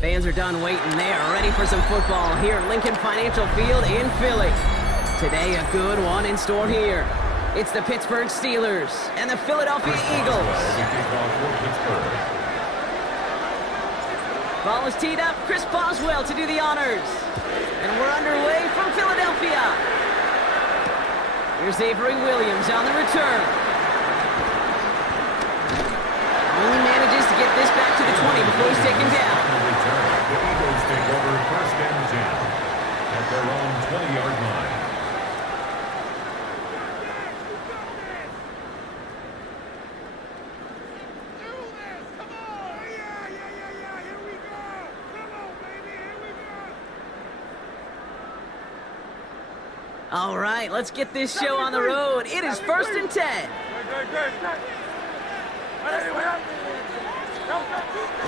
Fans are done waiting. They are ready for some football here at Lincoln Financial Field in Philly. Today, a good one in store here. It's the Pittsburgh Steelers and the Philadelphia Eagles. Ball is teed up. Chris Boswell to do the honors. And we're underway from Philadelphia. Here's Avery Williams on the return. Only manages to get this back to the 20 before he's taken down. The Eagles take over first and 10 at their own 20-yard line. All right, let's get this show on the road. It is first and 10.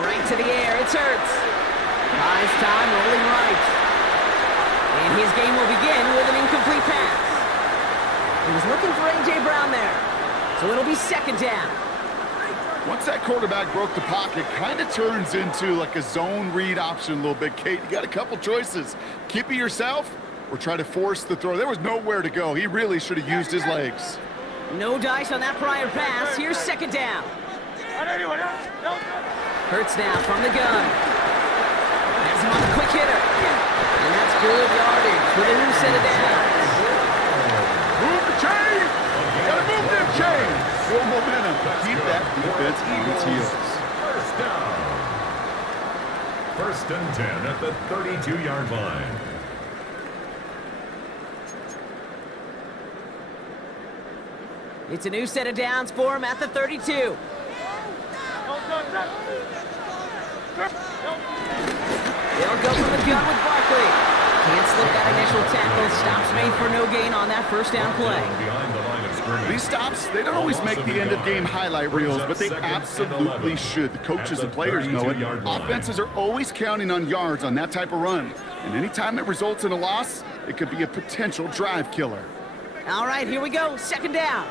Right to the air, it's Hurts. Buys time, rolling right. And his game will begin with an incomplete pass. He was looking for A.J. Brown there. So it'll be second down. Once that quarterback broke the pocket, kind of turns into like a zone read option a little bit. Kate, you got a couple choices. Keep it yourself or try to force the throw. There was nowhere to go. He really should have used his legs. No dice on that prior pass. Here's second down. Hurts now from the gun. Has him on the quick hitter. And that's good yardage with a new set of downs. Move the chain! Gotta move them chains! Full momentum to keep that defense on its heels. First down. First and 10 at the 32-yard line. It's a new set of downs for him at the 32. They'll go from the gun with Barkley. Can't slip that initial tackle. Stops made for no gain on that first down play. These stops, they don't always make the end-of-game highlight reels, but they absolutely should. The coaches and players know it. Offenses are always counting on yards on that type of run. And anytime it results in a loss, it could be a potential drive killer. All right, here we go. Second down.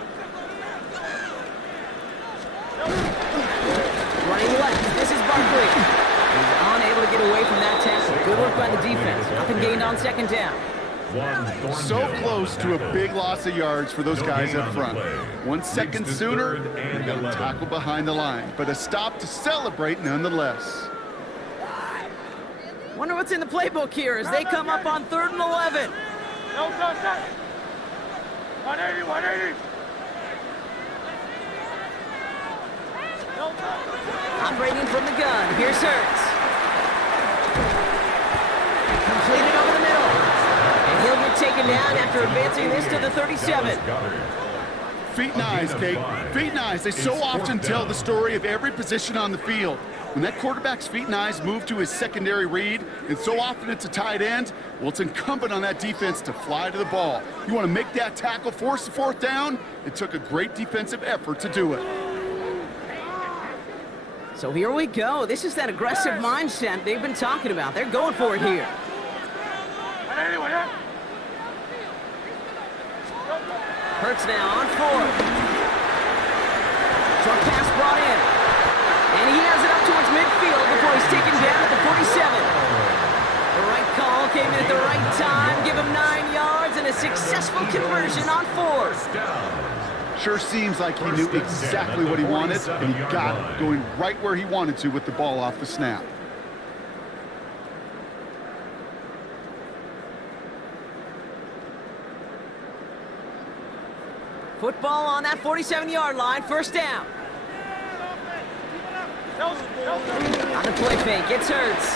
Running left, this is Barkley. He's unable to get away from that tackle. Good work by the defense. Nothing gained on second down. So close to a big loss of yards for those guys up front. 1 second sooner, they got a tackle behind the line. But a stop to celebrate nonetheless. Wonder what's in the playbook here as they come up on 3rd and 11. 180. Operating from the gun, here's Hurts. Completed over the middle. And he'll get taken down after advancing this to the 37. Feet and eyes, Kate. Feet and eyes. They so often tell the story of every position on the field. When that quarterback's feet and eyes move to his secondary read, and so often it's a tight end, well, it's incumbent on that defense to fly to the ball. You want to make that tackle, force the 4th down? It took a great defensive effort to do it. So here we go. This is that aggressive mindset they've been talking about. They're going for it here. Hurts now on 4th. Short pass brought in. And he has it up towards midfield before he's taken down at the 47. The right call came in at the right time. Give him 9 yards and a successful conversion on 4th. Sure seems like he knew exactly what he wanted, and he got it, going right where he wanted to with the ball off the snap. Football on that 47-yard line, first down. On the play fake, it's Hurts.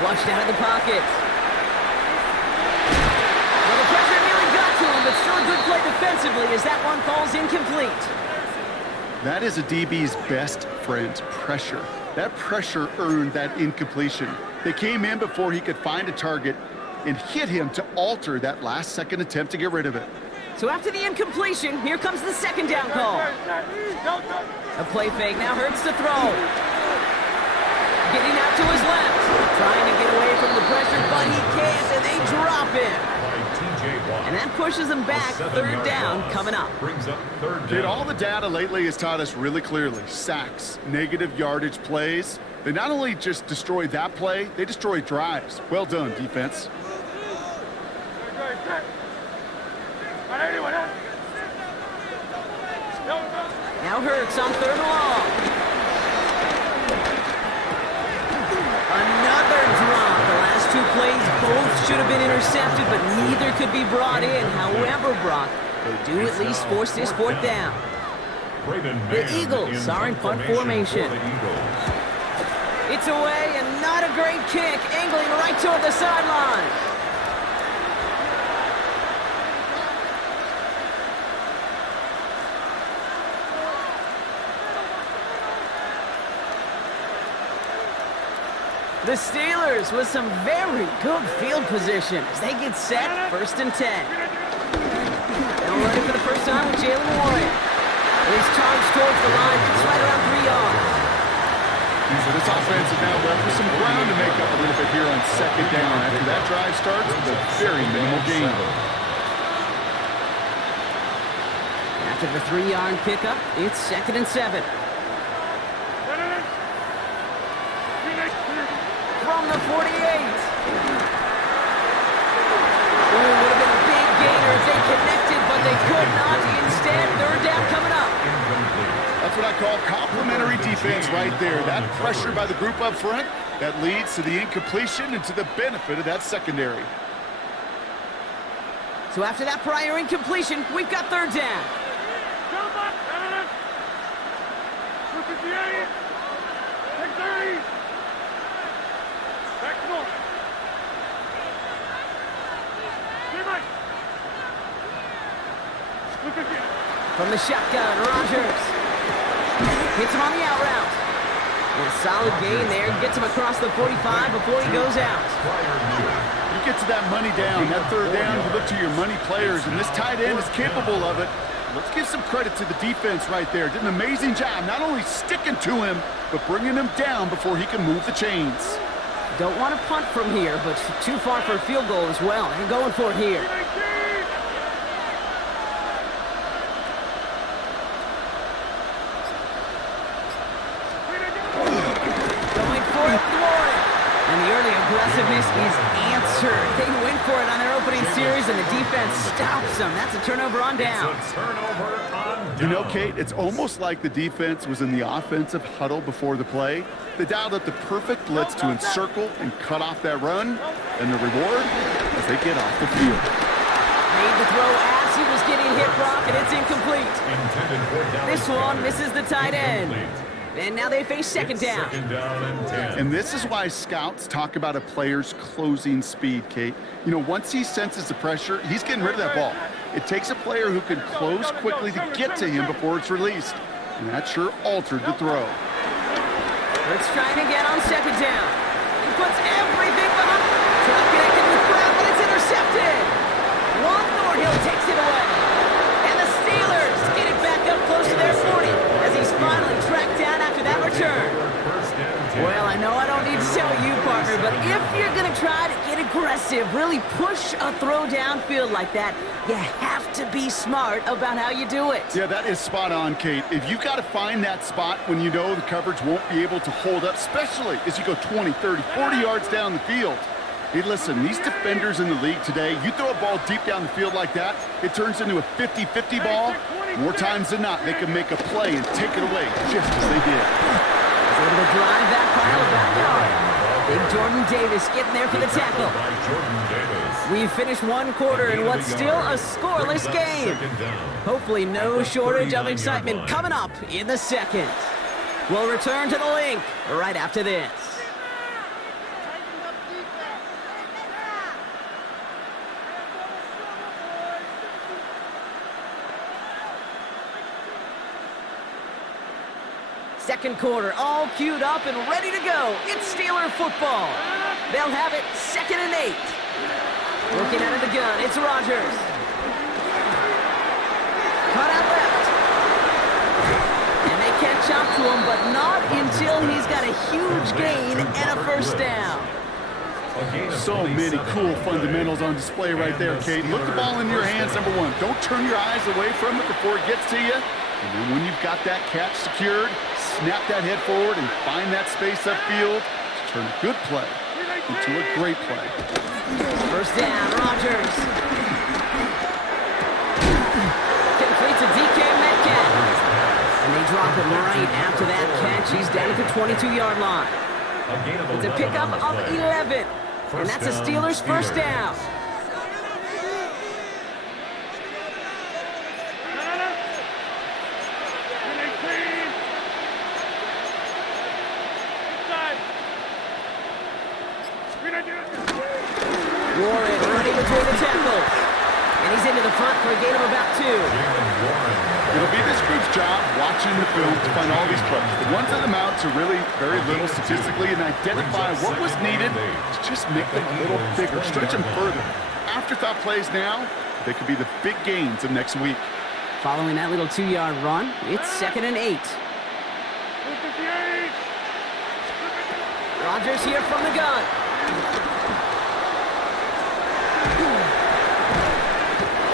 Flushed out of the pocket. Well, the pressure nearly got to him, but still a good play defensively as that one falls incomplete. That is a DB's best friend, pressure. That pressure earned that incompletion. They came in before he could find a target and hit him to alter that last-second attempt to get rid of it. So after the incompletion, here comes the second down call. A play fake, now Hurts to throw. Getting out to his left. Trying to get away from the pressure, but he can't, and they drop him. And that pushes them back. Third down coming up. Brings up third Kid, down. all the data lately has taught us really clearly. Sacks, negative yardage plays. They not only just destroy that play, they destroy drives. Well done, defense. Now Hurts on third and long. Another drop. The last two plays both should have been intercepted, but neither could be brought in. However, Brock, they do at least force this fourth down. The Eagles are in punt formation. It's away and not a great kick, angling right toward the sideline. The Steelers with some very good field position as they get set, 1st and 10. They'll run it for the first time with Jalen Warren. He's charged towards the line. It's right around 3 yards. So this offense is now left with some ground to make up a little bit here on 2nd down. After that drive starts with a very minimal gain. After the 3-yard pickup, it's 2nd and 7. From the 48. Would have been a big gainer if they connected, but they could not. Instead, 3rd down coming up. That's what I call complimentary defense right there. That pressure by the group up front, that leads to the incompletion and to the benefit of that secondary. So after that prior incompletion, we've got 3rd down. From the shotgun, Rodgers hits him on the out route. And a solid gain there. Gets him across the 45 before he goes out. You get to that money down, that 3rd down, you look to your money players, and this tight end is capable of it. Let's give some credit to the defense right there. Did an amazing job not only sticking to him, but bringing him down before he can move the chains. Don't want to punt from here, but too far for a field goal as well. And going for it here. And the early aggressiveness is answered. They went for it on their opening series, and the defense stops them. That's a turnover on down. You know, Kate, it's almost like the defense was in the offensive huddle before the play. They dialed up the perfect blitz to encircle and cut off that run, and the reward as they get off the field. Made the throw as he was getting hit, Brock, and it's incomplete. This one misses the tight end. And now they face 2nd down. And this is why scouts talk about a player's closing speed, Kate. You know, once he senses the pressure, he's getting rid of that ball. It takes a player who can close quickly to get to him before it's released. And that sure altered the throw. Let's try it again on 2nd down. He puts everything behind. Try connecting with Brown, but it's intercepted. Juan Thornhill takes it away. And the Steelers get it back up close to their 40 as he's finally tracked down after that return. Well, I know I don't need to tell you, partner, but if you're going to try to get aggressive, really push a throw downfield like that, you have to be smart about how you do it. Yeah, that is spot on, Kate. If you've got to find that spot when you know the coverage won't be able to hold up, especially as you go 20, 30, 40 yards down the field. Hey, listen, these defenders in the league today, you throw a ball deep down the field like that, it turns into a 50-50 ball. More times than not, they can make a play and take it away just as they did. He's able to drive that pile backyard. Big Jordan Davis getting there for the tackle. We've finished 1 quarter in what's still a scoreless game. Hopefully no shortage of excitement coming up in the 2nd. We'll return to the link right after this. Second quarter, all queued up and ready to go. It's Steeler football. They'll have it 2nd and 8. Looking out of the gun, it's Rodgers. Cut out left. And they catch up to him, but not until he's got a huge gain and a 1st down. So many cool fundamentals on display right there, Kate. Look the ball in your hands, number one. Don't turn your eyes away from it before it gets to you. And then when you've got that catch secured, snap that head forward and find that space upfield to turn a good play into a great play. First down, Rodgers. Completes a DK Metcalf. And they drop him right after that catch. He's down at the 22-yard line. It's a pickup of 11. And that's a Steelers first down. Warren running between the tackles. And he's into the front for a gain of about 2. It'll be this group's job watching the film to find all these plays. The ones that amount to really very little statistically and identify what was needed to just make them a little bigger, stretch them further. Afterthought plays now, they could be the big gains of next week. Following that little 2-yard run, it's 2nd and 8. Rodgers here from the gun.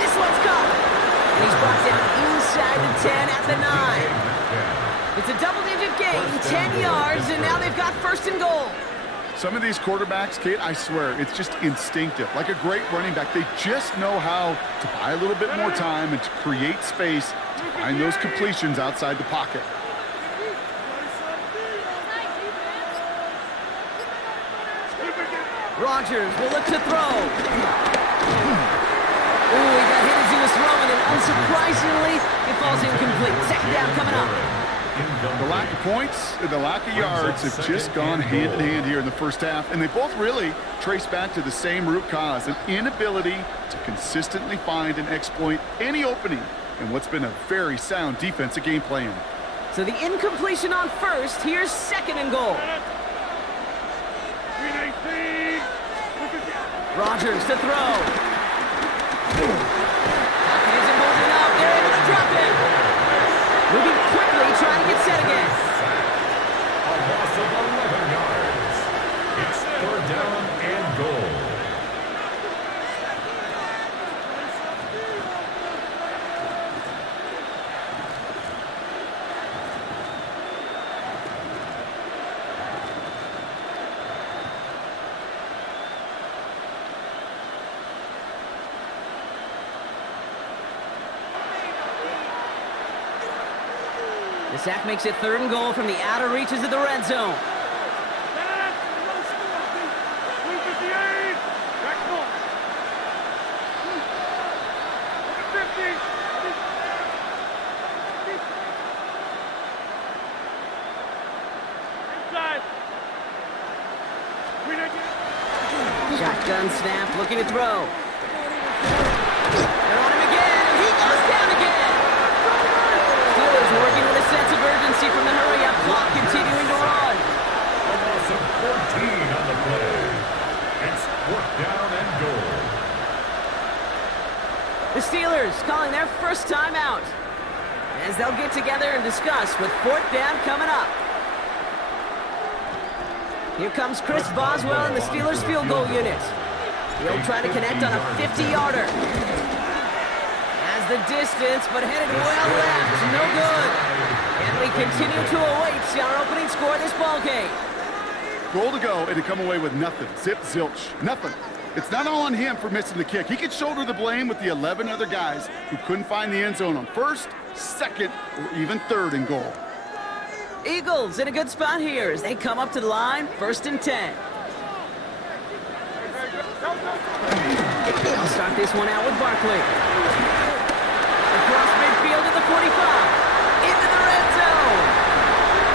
This one's caught. And he's brought down inside the 10 at the 9. It's a double-digit gain, 10 yards, and now they've got 1st and goal. Some of these quarterbacks, Kate, I swear, it's just instinctive. Like a great running back, they just know how to buy a little bit more time and to create space to find those completions outside the pocket. Rodgers will look to throw. Ooh, he got hit as he was throwing, and unsurprisingly, it falls incomplete. 2nd down coming up. The lack of points and the lack of yards have just gone hand in hand here in the first half, and they both really trace back to the same root cause, an inability to consistently find and exploit any opening in what's been a very sound defensive game plan. So the incompletion on 1st, here's 2nd and goal. Rodgers to throw. Pocket isn't holding up. They're able to drop it. Moving quickly, trying to get set again. A loss of 11 yards. It's 3rd down and goal. The sack makes it 3rd and goal from the outer reaches of the red zone. Shotgun snap, looking to throw. They're on him again, and he goes down again. Steelers working with a sense of urgency from the hurry-up clock, continuing to run. A loss of 14 on the play. It's 4th down and goal. The Steelers calling their first time out as they'll get together and discuss with 4th down coming up. Here comes Chris Boswell in the Steelers field goal unit. He'll try to connect on a 50-yarder. Has the distance, but headed well left. No good. And we continue to await our opening score of this ballgame. Goal to go and to come away with nothing. Zip, zilch, nothing. It's not all on him for missing the kick. He could shoulder the blame with the 11 other guys who couldn't find the end zone on 1st, 2nd, or even 3rd and goal. Eagles in a good spot here as they come up to the line, 1st and 10. They'll start this one out with Barkley. Across midfield to the 45. Into the red zone.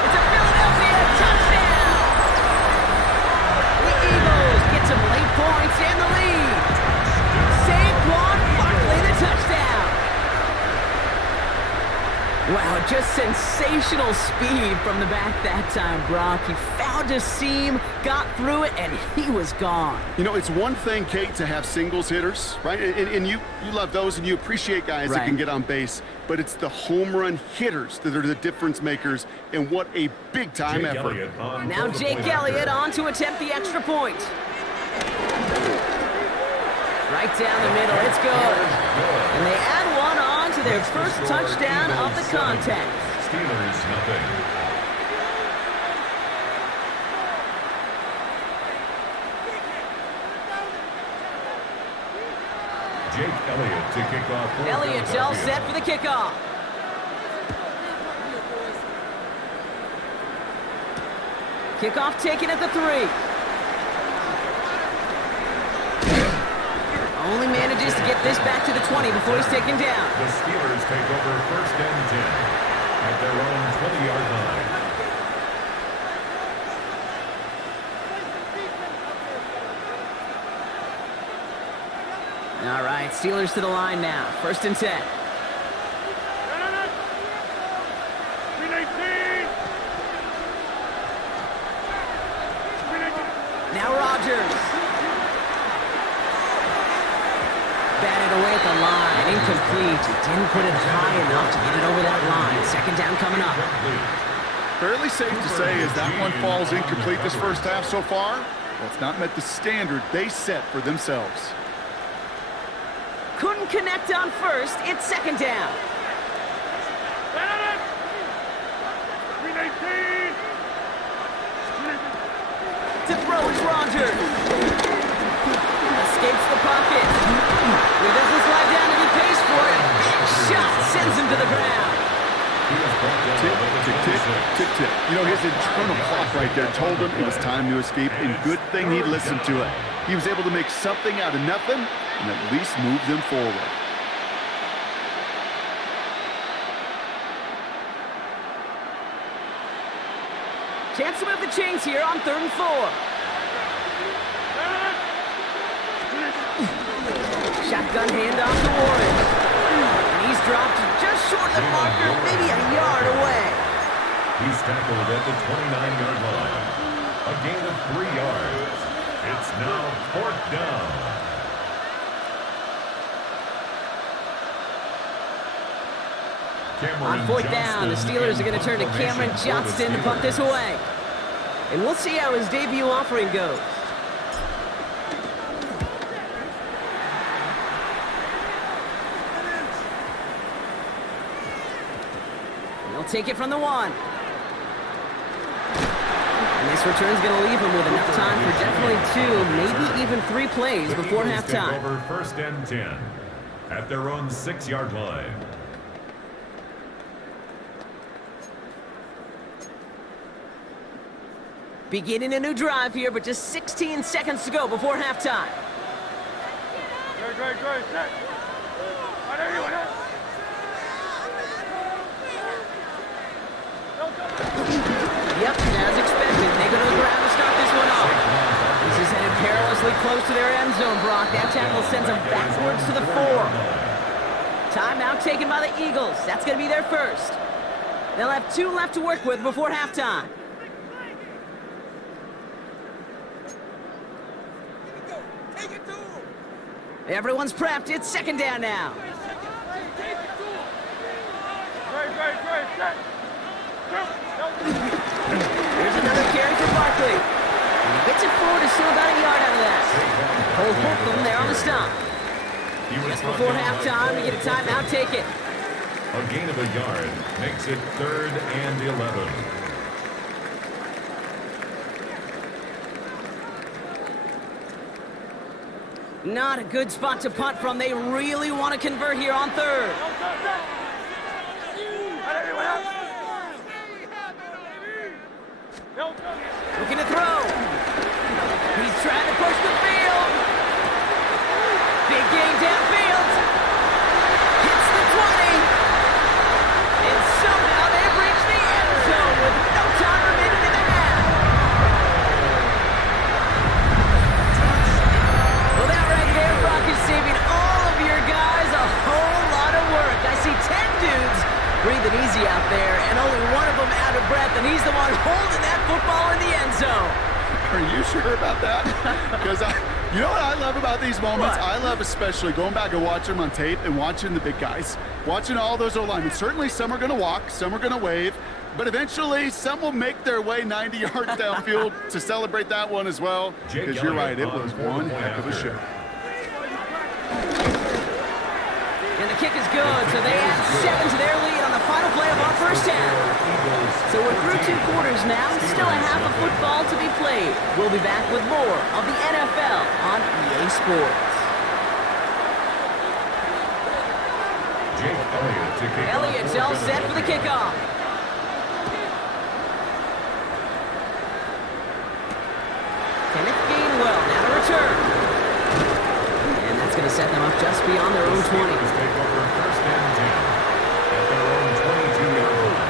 It's a Philadelphia touchdown. The Eagles get some late points and the lead. Saquon Barkley, the touchdown. Wow, just sensational speed from the back that time, Brock. He found a seam, got through it, and he was gone. You know, it's one thing, Kate, to have singles hitters, right? And you love those and you appreciate guys that can get on base. But it's the home run hitters that are the difference makers, and what a big-time effort. Now Jake Elliott on to attempt the extra point. Right down the middle, it's good. And they add one on to their first touchdown of the contest. Steelers nothing. Jake Elliott to kick off. Elliott's all set for the kickoff. Kickoff taken at the 3. Only manages to get this back to the 20 before he's taken down. The Steelers take over first and 10 at their own 20-yard line. All right, Steelers to the line now. First and 10. Now Rodgers. Batted away at the line. Incomplete. He didn't put it high enough to get it over that line. Second down coming up. Fairly safe to say as that one falls incomplete this first half so far. Well, it's not met the standard they set for themselves. Couldn't connect on first. It's second down. To throw is Rodgers. Escapes the pocket. He doesn't slide down and he pays for it. Big shot sends him to the ground. Tick, tick, tick, tick, tick. You know, his internal clock right there told him it was time to escape, and good thing he listened to it. He was able to make something out of nothing and at least move them forward. Chance to move the chains here on 3rd and 4. Shotgun handoff to Warren. And he's dropped just short of the marker, maybe a yard away. He's tackled at the 29-yard line. A gain of 3 yards. It's now 4th down. On 4th down, the Steelers are going to turn to Cameron Johnston to punt this away. And we'll see how his debut offering goes. And they'll take it from the 1. And this return's going to leave him with enough time for definitely 2, maybe even 3 plays before halftime. Over first and 10 at their own 6-yard line. Beginning a new drive here, but just 16 seconds to go before halftime. Yep, as expected, they go to the ground to start this one off. This is headed perilously close to their end zone, Brock. That tackle sends them backwards to the 4. Timeout taken by the Eagles. That's going to be their first. They'll have 2 left to work with before halftime. Everyone's prepped. It's second down now. Here's another carry for Barkley. And he gets it forward to still about a yard out of that. Hold Holcomb there on the stop. Just before halftime, we get a timeout. Take it. A gain of a yard makes it 3rd and 11. Not a good spot to punt from. They really want to convert here on 3rd. Looking to throw. He's trying to push the field. Big gain downfield. Hits the 20. And somehow they've reached the end zone with no time remaining in the half. Well, that right there, Brock, is saving all of your guys a whole lot of work. I see 10 dudes breathing easy out there, and only one of them out of breath, and he's the one holding that football in the end zone. Are you sure about that? Because you know what I love about these moments? What? I love especially going back and watching them on tape and watching the big guys. Watching all those O-linemen. Certainly some are going to walk, some are going to wave, but eventually some will make their way 90 yards downfield to celebrate that one as well, because you're right, it was one heck of a show. And the kick is good, so they add 7 to their lead on the final play of our first half. So we're through 2 quarters now, still a half of football to be played. We'll be back with more of the NFL on EA Sports. Elliott's all set for the kickoff. Kenneth Gainwell now to return. And that's going to set them up just beyond their own 20. Take over first and 10 at their own 22-yard line.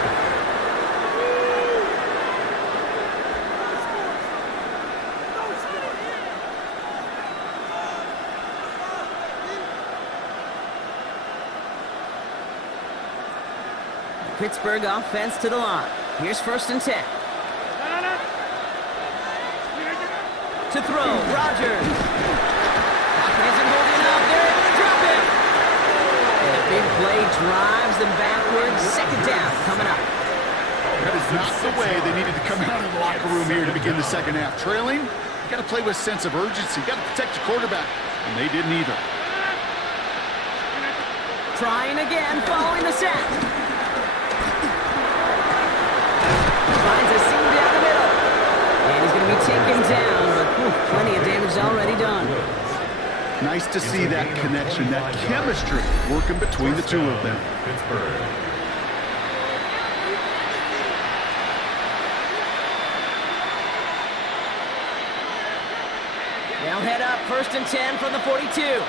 Pittsburgh offense to the line. Here's first and 10. To throw, Rodgers. Pocket isn't holding up. They're able to drop it. And a big play drives them backwards. Second down coming up. That is not the way they needed to come out of the locker room here to begin the second half. Trailing, you got to play with sense of urgency. You got to protect your quarterback, and they didn't either. Trying again, following the sack. Finds a seam down the middle. And he's going to be taken down, but plenty of damage already done. Nice to see that connection, that chemistry working between the two of them. Pittsburgh. They'll head up first and 10 from the 42.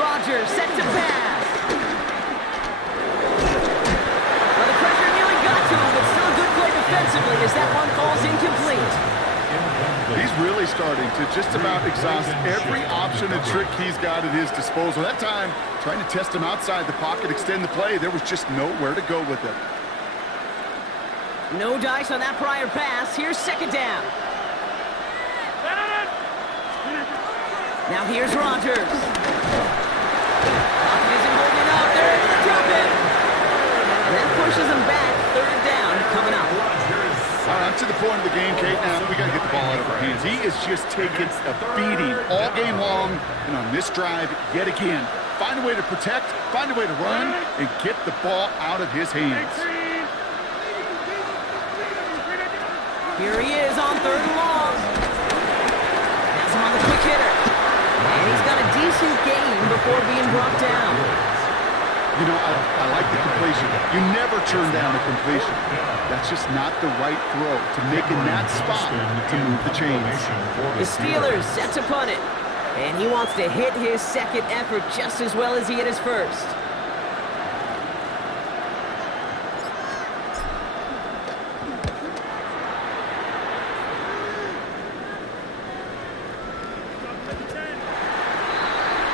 Rodgers set to pass. Well, the pressure nearly got to him, but still a good play defensively as that one falls incomplete. He's really starting to just about exhaust every option and trick he's got at his disposal. That time, trying to test him outside the pocket, extend the play, there was just nowhere to go with it. No dice on that prior pass. Here's second down. Now here's Rodgers. Pocket isn't holding up. They're able to drop it. And that pushes him back. Third down coming up. All right, to the point of the game, Kate. Now, we got to get the ball out of our hands. He is just taking a beating all game long. And on this drive, yet again, find a way to protect, find a way to run, and get the ball out of his hands. Here he is on third and long. Has him on the quick hitter. And he's got a decent gain before being brought down. You know, I like the completion. You never turn down a completion. That's just not the right throw to make in that spot to move the chains. The Steelers set to punt it. And he wants to hit his second effort just as well as he hit his first.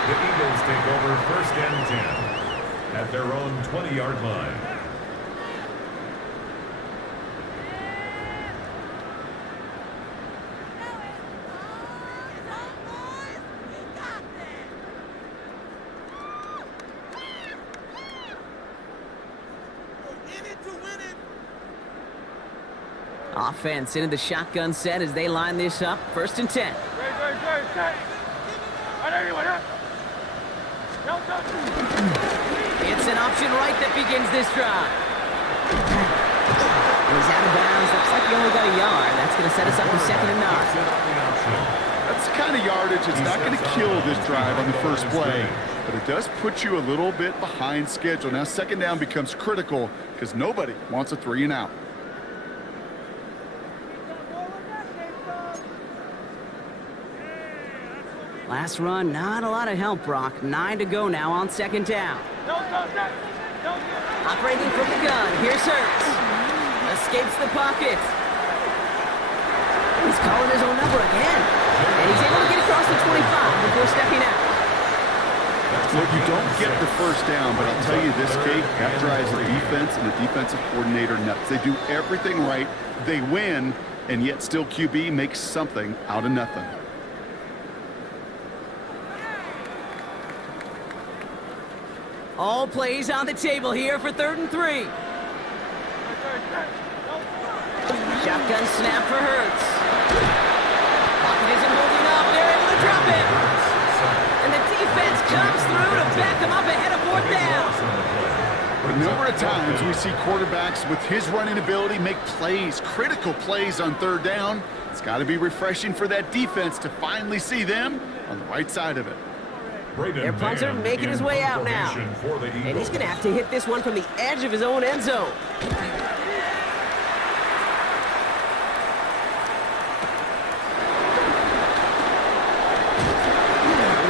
The Eagles take over first and 10 at their own 20-yard line. Offense into the shotgun set as they line this up. First and 10. It's an option right that begins this drive. He's out of bounds. Looks like he only got a yard. That's going to set us up to second and 9. That's the kind of yardage it's not going to kill this drive on the first play, but it does put you a little bit behind schedule. Now second down becomes critical because nobody wants a 3 and out. Last run, not a lot of help, Brock. 9 to go now on second down. Operating from the gun, here's Hurts. Escapes the pocket. He's calling his own number again. And he's able to get across the 25 before stepping out. Look, you don't get the first down, but I'll tell you this, Kate, that drives the defense and the defensive coordinator nuts. They do everything right. They win, and yet still QB makes something out of nothing. All plays on the table here for 3rd and 3. Shotgun snap for Hurts. Pocket isn't holding up. They're able to drop him. And the defense comes through to back him up ahead of 4th down. A number of times we see quarterbacks with his running ability make plays, critical plays on 3rd down. It's got to be refreshing for that defense to finally see them on the right side of it. Their punter making his way out now. And he's going to have to hit this one from the edge of his own end zone. And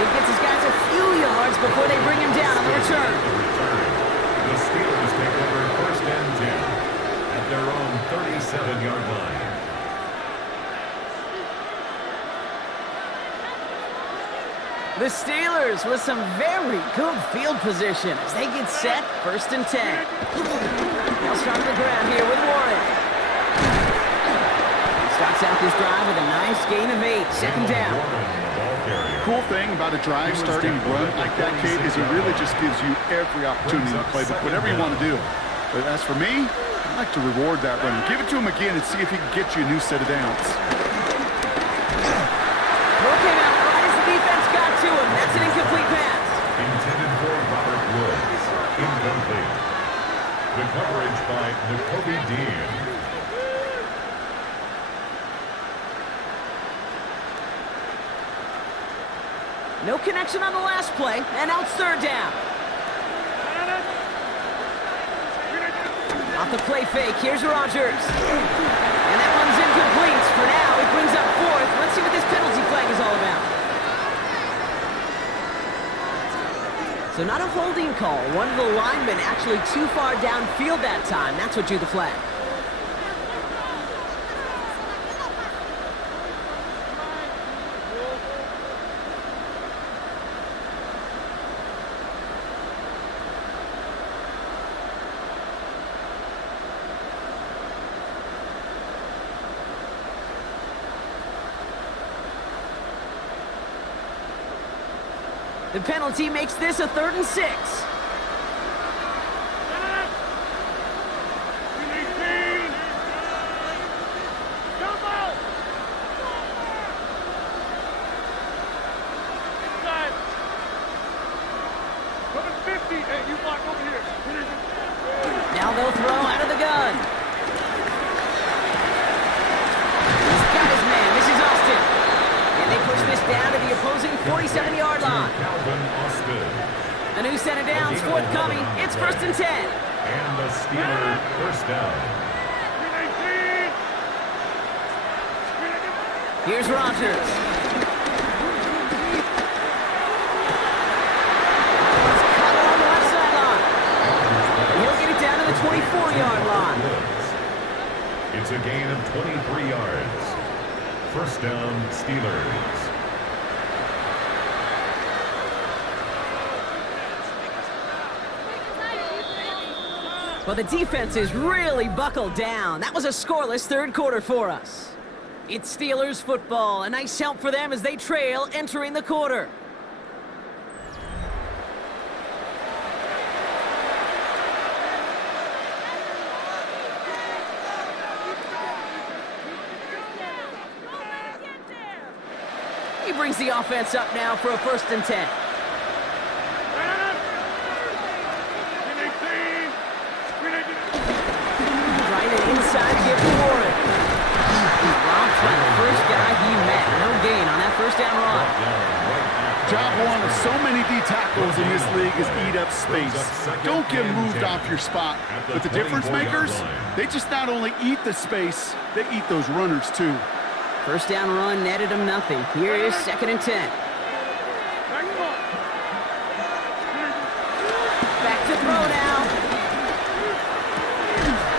he gets his guys a few yards before they bring him down on the return. The Steelers take over 1st and 10 at their own 37-yard line. The Steelers with some very good field position as they get set, 1st and 10. They'll start on the ground here with Warren. Starts out this drive with a nice gain of 8, 2nd down. Cool thing about a drive starting run like that, Kate, is it really just gives you every opportunity to play whatever you want to do. But as for me, I like to reward that run. Give it to him again and see if he can get you a new set of downs. Working out right as the defense got to him. That's an incomplete pass. Intended for Robert Woods. Incomplete. The coverage by Nakobe Dean. No connection on the last play, and now it's 3rd down. Off the play fake, here's Rodgers. And that one's incomplete. For now, he brings up 4th. Let's see what this penalty flag is all about. So not a holding call. One of the linemen actually too far downfield that time. That's what drew the flag. The penalty makes this a 3rd and 6. Now they'll throw out of the gun. He's got his man. This is Austin. And they push this down to the opposing 47-yard line. A new set of downs forthcoming. It's 1st and 10. And the Steelers 1st down. Here's Rodgers. He's cut along the left sideline. And he'll get it down to the 24-yard line. It's a gain of 23 yards. 1st down, Steelers. Well, the defense is really buckled down. That was a scoreless 3rd quarter for us. It's Steelers football. A nice help for them as they trail entering the quarter. He brings the offense up now for a 1st and 10. Inside, give to Warren. He's robbed by the first guy he met. No gain on that 1st down run. Job one of so many D tackles in this league is eat up space. Don't get moved off your spot. But the difference makers, they just not only eat the space, they eat those runners too. 1st down run netted him nothing. Here is 2nd and 10. Back to throw now.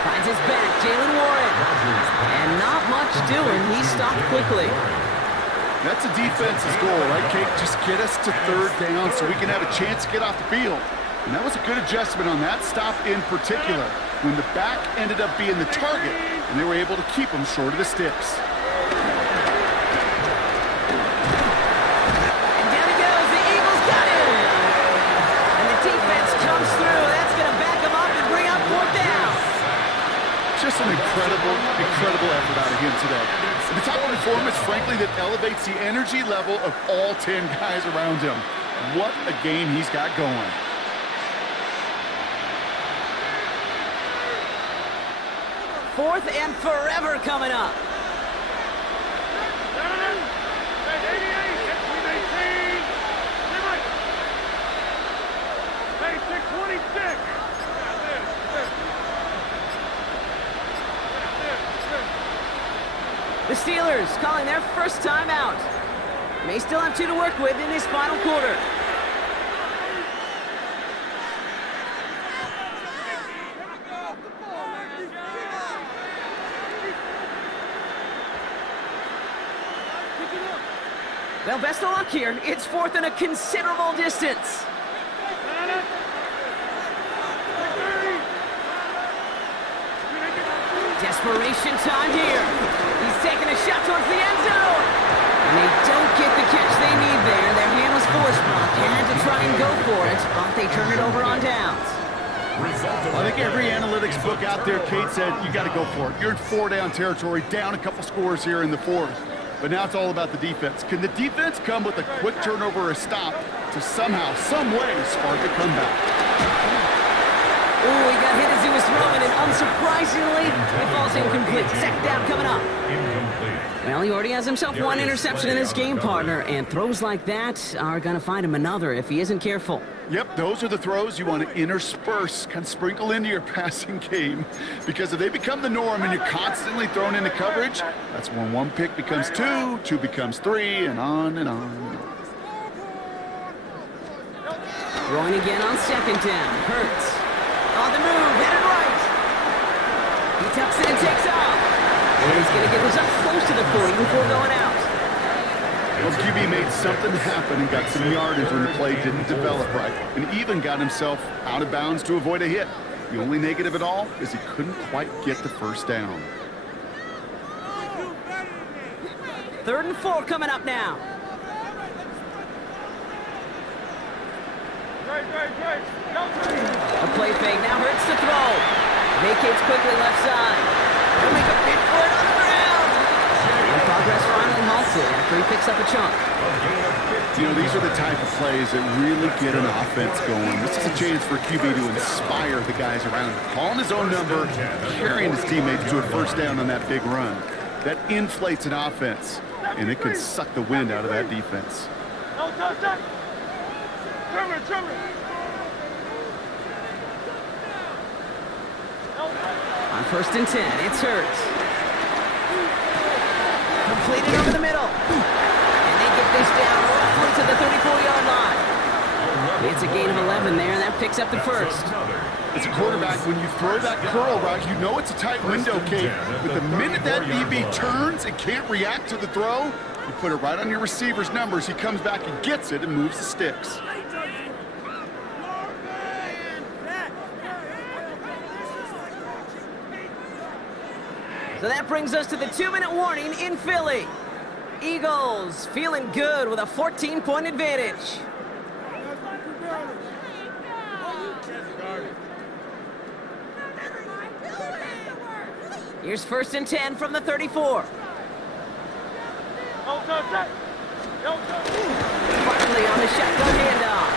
Finds his back, Jalen Warren. And not much doing. He stopped quickly. That's a defense's goal, right, Kate? Just get us to 3rd down so we can have a chance to get off the field. And that was a good adjustment on that stop in particular, when the back ended up being the target, and they were able to keep him short of the sticks. And down he goes. The Eagles got him. And the defense comes Just an incredible, incredible effort out of him today. And the type of performance, frankly, that elevates the energy level of all 10 guys around him. What a game he's got going. Fourth and forever coming up. The Steelers calling their first time out. May still have 2 to work with in this final quarter. Well, best of luck here. It's fourth and a considerable distance. Desperation time here. He's taking a shot towards the end zone. And they don't get the catch they need there. Their hand was forced. Brock had to try and go for it, but they turn it over on downs. I think every analytics book out there, Kate, said you got to go for it. You're in 4-down territory, down a couple scores here in the fourth. But now it's all about the defense. Can the defense come with a quick turnover or a stop to somehow, some way, spark a comeback? Oh, he got hit as he was throwing, and unsurprisingly, it falls incomplete. Second down coming up. Well, he already has himself one interception in his game, partner, and throws like that are going to find him another if he isn't careful. Yep, those are the throws you want to intersperse, kind of sprinkle into your passing game. Because if they become the norm and you're constantly thrown into coverage, that's when 1 pick becomes 2, 2 becomes 3, and on and on and on. Throwing again on second down. Hurts. On the move, headed right. He tucks it and takes off. And he's going to get this up close to the 40 before going out. Well, QB made something happen and got some yardage when the play didn't develop right, and even got himself out of bounds to avoid a hit. The only negative at all is he couldn't quite get the first down. 3rd and 4 coming up now. A play fake, now Hurts to throw. Vacates quickly left side. He'll make a big for it on the ground. And progress finally halted after he picks up a chunk. You know, these are the type of plays that really get an offense going. This is a chance for QB to inspire the guys around him. Calling his own number, carrying his teammates to a first down on that big run. That inflates an offense, and it can suck the wind out of that defense. On 1st and 10, it's Hurts. Completed over the middle. And they get this down roughly to the 34-yard line. It's a gain of 11 there, and that picks up the first. As a quarterback, when you throw that curl route, you know it's a tight window, Kate. But the minute that DB turns and can't react to the throw, you put it right on your receiver's numbers. He comes back and gets it and moves the sticks. So that brings us to the 2-minute warning in Philly. Eagles feeling good with a 14-point advantage. Here's 1st and 10 from the 34. Barkley on the shotgun handoff.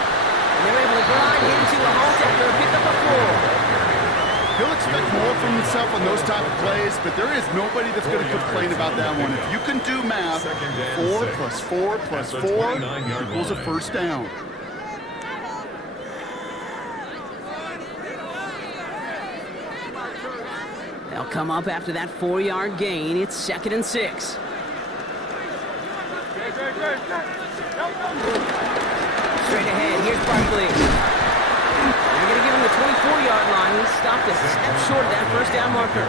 And they're able to grind into a halt after a pickup of 4. He'll expect more from himself on those type of plays, but there is nobody that's going to complain about that one. If you can do math, 4 plus 4 plus 4 equals a first down. They'll come up after that 4-yard gain. It's 2nd and 6. Straight ahead, here's Barkley. They're going to give him the 24-yard line. He stopped a step short of that first down marker.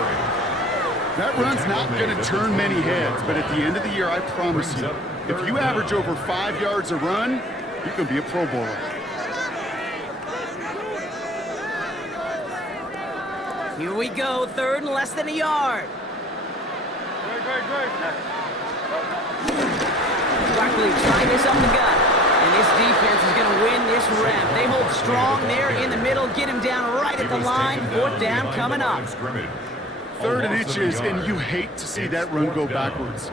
That run's not going to turn many heads, but at the end of the year, I promise you, if you average over 5 yards a run, you can be a Pro Bowler. Here we go, 3rd and less than a yard. Barkley trying this up the gut. And this defense is going to win this rep. They hold strong there in the middle, get him down right at the line. 4th down coming up. 3rd and inches, and you hate to see that run go backwards.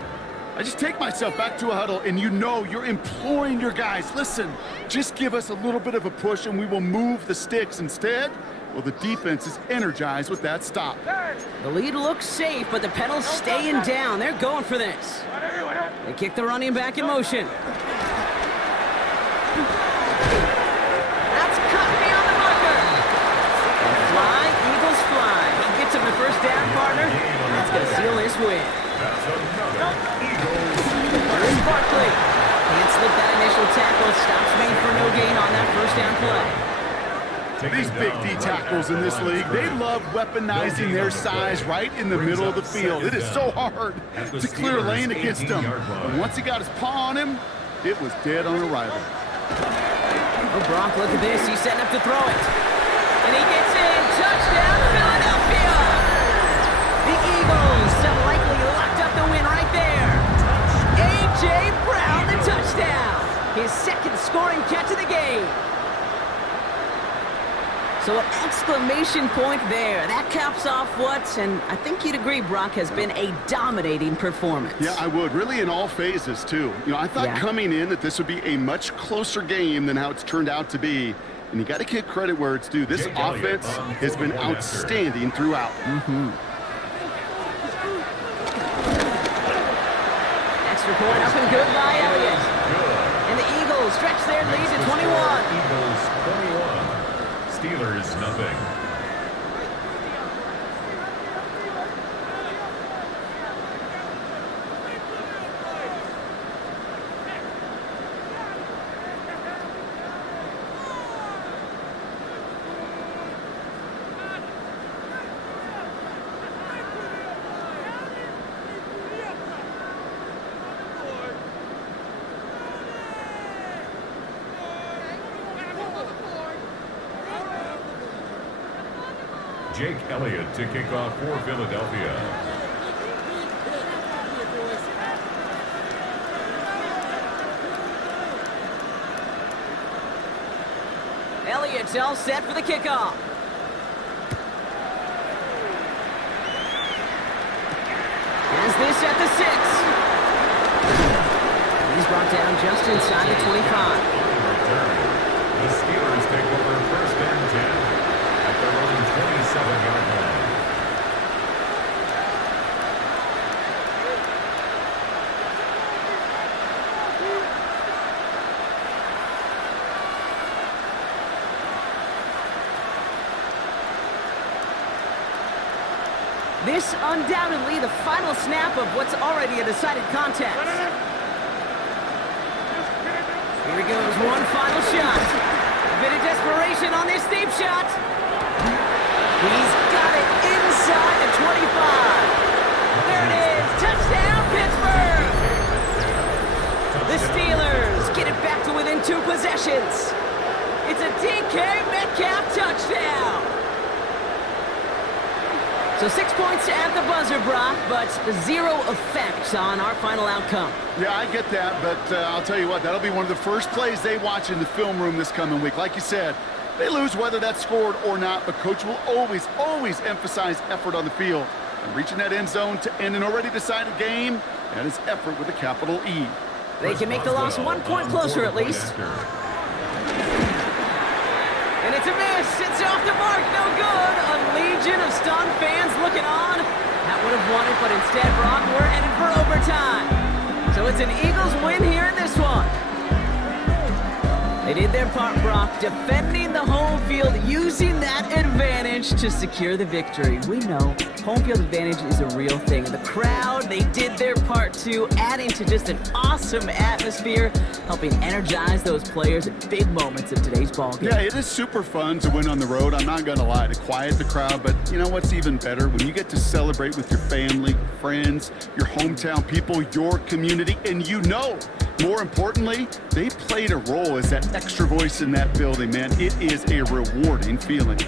I just take myself back to a huddle, and you know you're imploring your guys, listen, just give us a little bit of a push, and we will move the sticks. Instead, well, the defense is energized with that stop. The lead looks safe, but the pedals staying down. They're going for this. They kick the running back in motion. That's cut beyond the marker. And fly, Eagles fly. He gets him the first down, partner. That's going to seal this win. Here's Barkley. Can't slip that initial tackle. Stops made for no gain on that first down play. These big D tackles in this league, they love weaponizing their size right in the middle of the field. It is so hard to clear lane against them. And once he got his paw on him, it was dead on arrival. Oh, Brock, look at this. He's setting up to throw it. And he gets in. Touchdown, Philadelphia! The Eagles have likely locked up the win right there. A.J. Brown, the touchdown. His second scoring catch of the game. So an exclamation point there. That caps off what, and I think you'd agree, Brock, has been a dominating performance. Yeah, I would. Really in all phases, too. You know, I thought coming in that this would be a much closer game than how it's turned out to be. And you got to give credit where it's due. This offense has been outstanding throughout. Extra point up and good by Elliott. And the Eagles stretch their lead to 21. Eagles 21. Steelers nothing. Jake Elliott to kick off for Philadelphia. Elliott's all set for the kickoff. Is this at the 6? He's brought down just inside the 25. The Steelers take over first and 10 at their own 27-yard line. This undoubtedly the final snap of what's already a decided contest. Here he goes, one final shot. A bit of desperation on this deep shot. He's got it inside the 25. There it is, touchdown Pittsburgh! The Steelers get it back to within 2 possessions. It's a DK Metcalf touchdown. So 6 points at the buzzer, Brock, but 0 effect on our final outcome. Yeah, I get that, but I'll tell you what, that'll be one of the first plays they watch in the film room this coming week. Like you said, they lose whether that's scored or not, but Coach will always, always emphasize effort on the field. And reaching that end zone to end an already decided game, that is effort with a capital E. They can make the loss 1 point closer at least. And it's a miss. It's off the mark. No good. A legion of stunned fans looking on. That would have won it, but instead, Brock, we're headed for overtime. So it's an Eagles win here in this one. They did their part, Brock, defending the home field, using that advantage to secure the victory. We know home field advantage is a real thing. And the crowd, they did their part too, adding to just an awesome atmosphere, helping energize those players at big moments of today's ballgame. Yeah, it is super fun to win on the road. I'm not going to lie, to quiet the crowd. But you know what's even better? When you get to celebrate with your family, friends, your hometown people, your community, and you know, more importantly, they played a role as that extra voice in that building, man. It is a rewarding feeling.